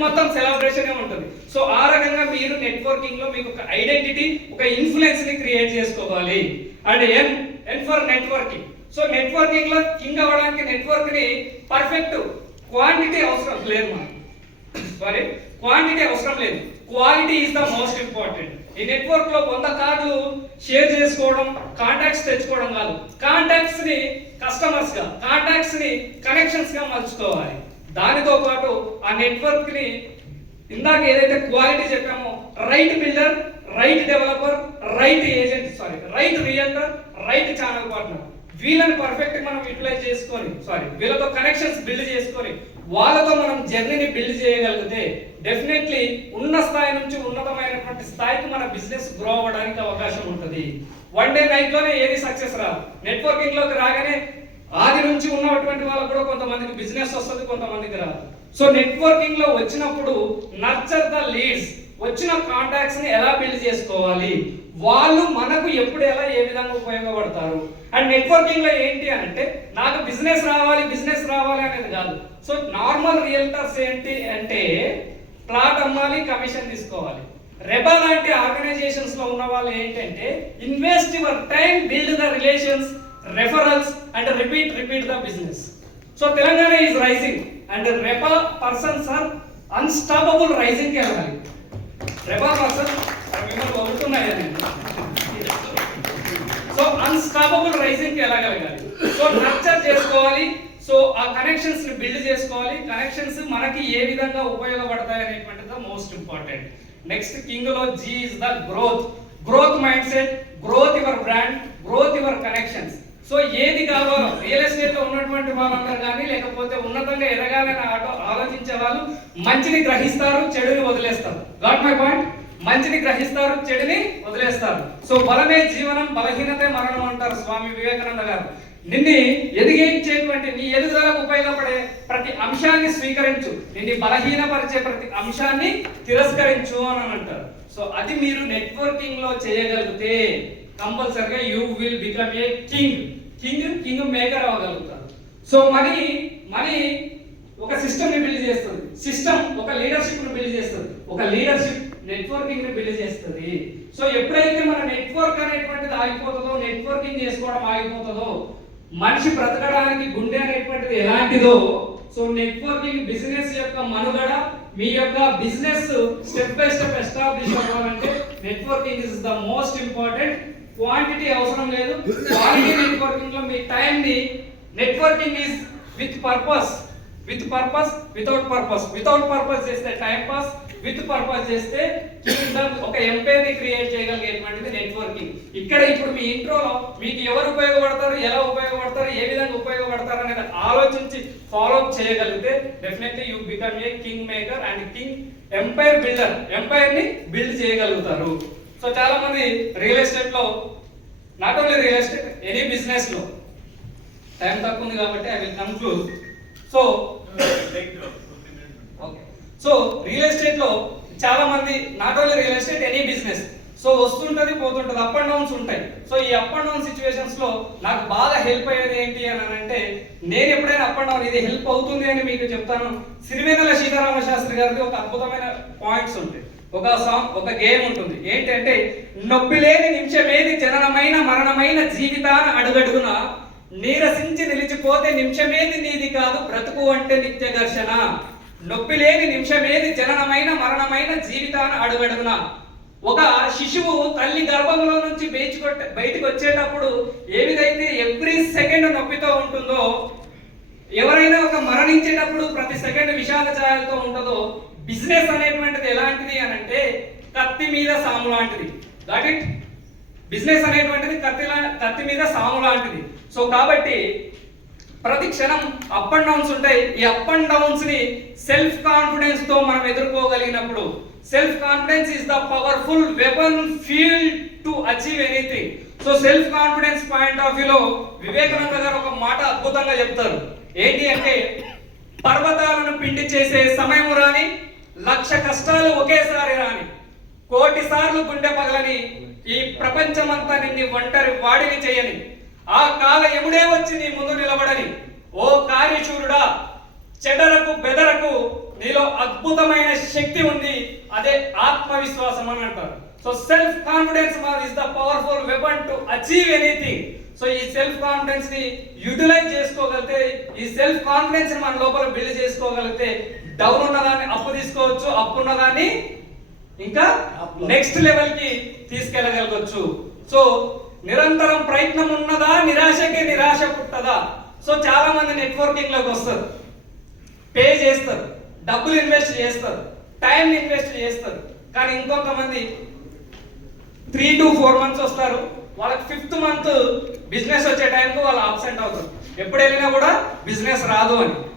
మొత్తం సెలబ్రేషన్ ఉంటుంది. సో ఆ రకంగా మీరు నెట్వర్కింగ్ లో మీకు ఒక ఐడెంటిటీ, ఒక ఇన్ఫ్లుయెన్స్ ని క్రియేట్ చేసుకోవాలి. And N for networking. So networking లో కింగ్ అవ్వడానికి నెట్వర్క్ ని పర్ఫెక్ట్ క్వాంటిటీ అవసరం లేదు మనకు. సారీ, క్వాంటిటీ అవసరం లేదు, quality is the most important. ఈ నెట్వర్క్ లో 100 కార్డులు షేర్ చేసుకోవడం, కాంటాక్ట్స్ తెచ్చుకోవడం కాదు, కాంటాక్ట్స్ ని కస్టమర్స్ గా, కాంటాక్ట్స్ ని కనెక్షన్స్ గా మలుచుకోవాలి. దానితో పాటు ఆ నెట్వర్క్ ని ఇందాక ఏదైతే క్వాలిటీ చెప్పామో, right builder, right developer, right agent, sorry right realtor, right channel partner, వీళ్ళని పర్ఫెక్ట్ మనం యూటిలైజ్ చేసుకొని, వీళ్ళతో కనెక్షన్స్ బిల్డ్ చేసుకొని వాళ్ళతో మనం జర్నీని బిల్డ్ చేయగలిగితే డెఫినెట్లీ ఉన్న స్థాయి నుంచి ఉన్నతమైనటువంటి స్థాయికి మన బిజినెస్ గ్రో అవ్వడానికి అవకాశం ఉంటుంది. వన్ డే నైట్ లోనే ఏది సక్సెస్ రాదు. నెట్వర్కింగ్ లోకి రాగానే ఆది నుంచి ఉన్నటువంటి వాళ్ళకు కూడా కొంతమందికి బిజినెస్ వస్తుంది, కొంతమందికి రాదు. సో నెట్వర్కింగ్ లో వచ్చినప్పుడు నర్చర్ ద లీడ్స్, వచ్చిన కాంటాక్ట్స్ ని ఎలా బిల్డ్ చేసుకోవాలి, వాళ్ళు మనకు ఎప్పుడు ఎలా ఏ విధంగా ఉపయోగపడతారు. అండ్ నెట్వర్కింగ్ లో ఏంటి అంటే నాకు బిజినెస్ రావాలి అనేది కాదు. సో నార్మల్ రియల్టర్స్ ఏంటి అంటే ప్లాట్ అమ్మాలి, కమిషన్ తీసుకోవాలి. రెబా లాంటి ఆర్గనైజేషన్స్ లో ఉన్న వాళ్ళు ఏంటంటే invest your time, build the relations, referrals and repeat the business. So Telangana is rising and Reba persons are unstoppable rising కి వెళ్ళాలి. రెబా పర్సన్ మిమ్మల్ని వదులుతున్నాయి. సో అన్స్టాపబుల్ రైజింగ్ కి వెళ్ళగలగాలి. సో నర్చర్ చేసుకోవాలి. సో ఆ కనెక్షన్స్ ని బిల్డ్ చేసుకోవాలి. కనెక్షన్స్ మనకి ఏ విధంగా ఉపయోగపడతాయి అనేటువంటిది మోస్ట్ ఇంపార్టెంట్. నెక్స్ట్ కింగ్ లో G is the growth mind set, growth your brand, growth your connections. So ఏది కావాలో రియల్ ఎస్టేట్ లో ఉన్నటువంటి వాళ్ళందరూ కానీ లేకపోతే ఉన్నతంగా ఎదగాలని ఆలోచించే వాళ్ళు మంచిని గ్రహిస్తారు, చెడుని వదిలేస్తారు. Got my point? మంచిని గ్రహిస్తారు, చెడుని వదిలేస్తారు. సో బలమే జీవనం, బలహీనతే మరణం అంటారు స్వామి వివేకానంద గారు. నిన్ను ఎదిగించేటువంటి, నీ ఎదుగుదలకు ఉపయోగపడే ప్రతి అంశాన్ని స్వీకరించు, నిన్ను బలహీనపరిచే ప్రతి అంశాన్ని తిరస్కరించు అని అంటారు. సో అది మీరు నెట్వర్కింగ్ లో చేయగలిగితే కంపల్సరిగా you will become a king maker అవ్వగలుగుతారు. So money ఒక సిస్టమ్ ని బిల్డ్ చేస్తుంది, సిస్టమ్ ఒక లీడర్షిప్ ని బిల్డ్ చేస్తుంది, ఒక లీడర్షిప్ నెట్వర్కింగ్ ని బిల్డ్ చేస్తుంది. సో ఎప్పుడైతే మన నెట్వర్క్ అనేటువంటిది ఆగిపోతుందో, నెట్వర్కింగ్ చేసుకోవడం ఆగిపోతుందో, మనిషి బ్రతకడానికి గుండె అనేటువంటిది ఎలాంటిదో, సో నెట్వర్కింగ్ బిజినెస్ యొక్క మనుగడ, మీ యొక్క business step by step establish అవ్వాలంటే networking is the most important. Quantity అవసరం లేదు, క్వాలిటీ నెట్వర్కింగ్ లో మీ టైం ని, networking is with purpose, without purpose చేస్తే టైం పాస్, విత్ పర్పస్ చేస్తే ఒక ఎంపైర్ని క్రియేట్ చేయగలిగేటువంటిది నెట్వర్కింగ్. ఇక్కడ ఇప్పుడు మీ ఇంట్రోలో మీకు ఎవరు ఉపయోగపడతారు, ఎలా ఉపయోగపడతారు, ఏ విధంగా ఉపయోగపడతారు అనేది ఆలోచించి ఫాలో అప్ చేయగలిగితే definitely you become a king maker and king umpire builder. Umpire ని బిల్డ్ చేయగలుగుతారు. సో చాలా మంది రియల్ ఎస్టేట్ లో, not only real estate, any business లో, టైం తక్కువ ఉంది కాబట్టి I will conclude. So real estate లో చాలా మంది, not only real estate, any business, so వస్తుంటది పోతుంటది, అప్ అండ్ డౌన్స్ ఉంటాయి. సో ఈ అప్ అండ్ డౌన్ సిచ్యువేషన్స్ లో నాకు బాగా హెల్ప్ అయ్యేది ఏంటి అని అంటే, నేను ఎప్పుడైనా అప్ అండ్ డౌన్ ఇది హెల్ప్ అవుతుంది అని మీకు చెప్తాను. సిరివెన్నెల సీతారామ శాస్త్రి గారిది ఒక అద్భుతమైన పాయింట్స్ ఉంటాయి, ఒక గేమ్ ఉంటుంది. ఏంటంటే నొప్పి లేని నిమిషమేది జననమైన మరణమైన జీవితాన అడుగడుగున నీరసించి నిలిచిపోతే నిమిషమేది నీది కాదు బ్రతుకు అంటే నిత్య ఘర్షణ. నొప్పి లేని నిమిషమేది జననమైన మరణమైన జీవితాన అడుగడుగున. ఒక శిశువు తల్లి గర్భంలో నుంచి బయటికి వచ్చేటప్పుడు ఏ విధైతే ఎవ్రీ సెకండ్ నొప్పితో ఉంటుందో, ఎవరైనా ఒక మరణించేటప్పుడు ప్రతి సెకండ్ విషాద ఛాయలతో ఉంటుందో, బిజినెస్ అనేటువంటిది ఎలాంటిది అని అంటే కత్తి మీద సాము లాంటిది. Got it? బిజినెస్ అనేటువంటిది కత్తి మీద సాము లాంటిది. సో కాబట్టి ప్రతి క్షణం అప్ అండ్ డౌన్స్ ఉంటాయి. ఈ అప్ అండ్ డౌన్స్ ని సెల్ఫ్ కాన్ఫిడెన్స్ తో మనం ఎదుర్కోగలిగినప్పుడు, self confidence is the powerful weapon field to achieve anything. So self confidence point of వ్యూలో వివేకానంద గారు ఒక మాట అద్భుతంగా చెప్తారు. ఏంటి అంటే, పర్వతాలను పిండి చేసే సమయం రాని, 1,00,000 కష్టాలు ఒకేసారి రాని, 1,000,000 సార్లు గుండె పగలని, ఈ ప్రపంచమంతా నిన్ను ఒంటరి వాడిని చేయని, ఆ కాల ఎముడే వచ్చి నీ ముందు నిలబడని, ఓ కార్యశూరుడా చెడరకు బెదరకు, నీలో అద్భుతమైన శక్తి ఉంది, అదే ఆత్మవిశ్వాసం అని అంటారు. So self confidence is the powerful weapon to achieve anything. So ఈ సెల్ఫ్ కాన్ఫిడెన్స్ ని యూటిలైజ్ చేసుకోగలిగితే, ఈ సెల్ఫ్ కాన్ఫిడెన్స్ ని మన లోపల బిల్డ్ చేసుకోగలిగితే డౌన్ ఉన్నదాన్ని అప్పు తీసుకోవచ్చు, అప్పు ఉన్నదాన్ని ఇంకా నెక్స్ట్ లెవెల్ కి తీసుకెళ్ళగలగచ్చు. సో నిరంతరం ప్రయత్నం ఉన్నదా, నిరాశకే నిరాశ పుట్టదా. సో చాలా మంది నెట్వర్కింగ్ లోకి వస్తారు, పే చేస్తారు, డబ్బులు ఇన్వెస్ట్ చేస్తారు, టైం ఇన్వెస్ట్ చేస్తారు. కానీ ఇంకొంతమంది 3 to 4 months వస్తారు, వాళ్ళకి 5th month బిజినెస్ వచ్చే టైంకు వాళ్ళు అబ్సెంట్ అవుతారు. ఎప్పుడు వెళ్ళినా కూడా బిజినెస్ రాదు అని.